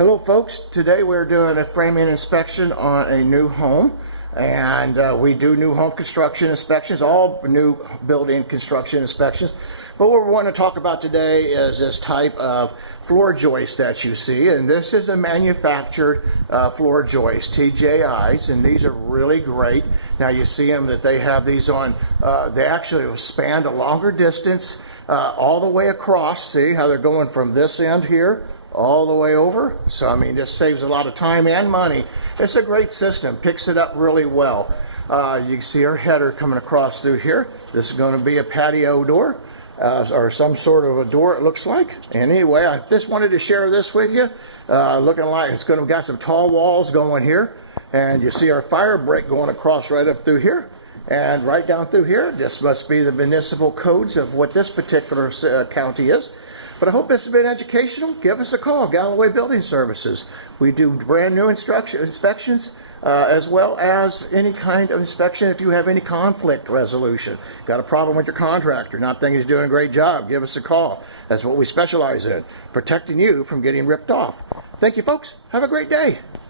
Hello folks, today we're doing a framing inspection on a new home, and we do new home construction inspections, all new building construction inspections. But what we want to talk about today is this type of floor joist that you see, and this is a manufactured floor joist, TJIs, and these are really great. Now you see them that they have these on, they actually span a longer distance all the way across. See how they're going from this end here all the way over. So I mean, this saves a lot of time and money. It's a great system, picks it up really well. You can see our header coming across through here. This is going to be a patio door, or some sort of a door, it looks like. Anyway, I just wanted to share this with you. Looking like it's going to got some tall walls going here, and you see our fire break going across right up through here and right down through here. This must be the municipal codes of what this particular county is. But I hope this has been educational. Give us a call, Galloway Building Services. We do brand new inspections, as well as any kind of inspection if you have any conflict resolution. Got a problem with your contractor, not thinking he's doing a great job, give us a call. That's what we specialize in, protecting you from getting ripped off. Thank you folks, have a great day.